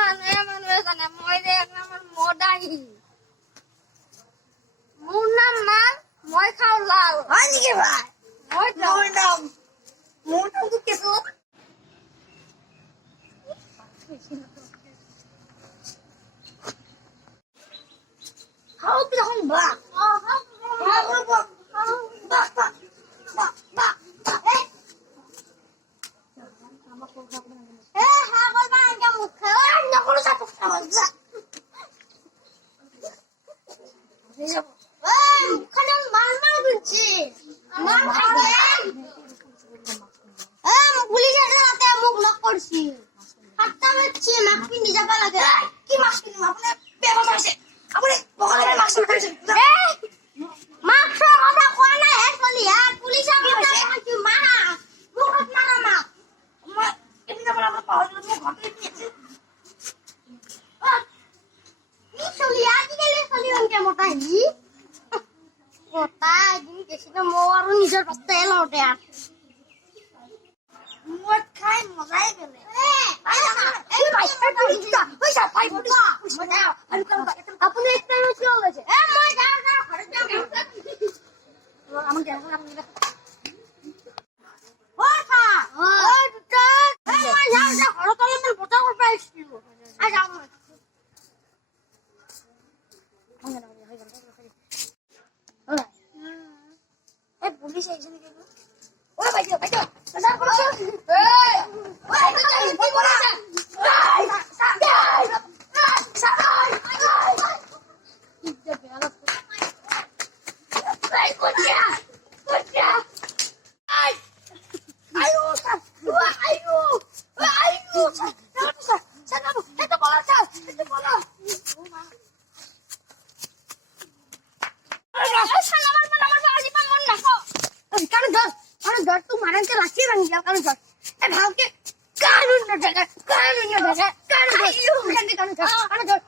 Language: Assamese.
মানুহে জানে মই যে এক নম্বৰ মদাহী মোৰ নাম মাল মই খাওঁ লাল হয় নেকি ভাই মই মোৰ নামটো কেঁচু খাওঁ দেখোন বা নিজৰ বস্তাই লওঁতে মদ খাই মজাই বেলেগ আপুনি একটা কি হয়েছে পুলিশ একজন ভালকে কানুন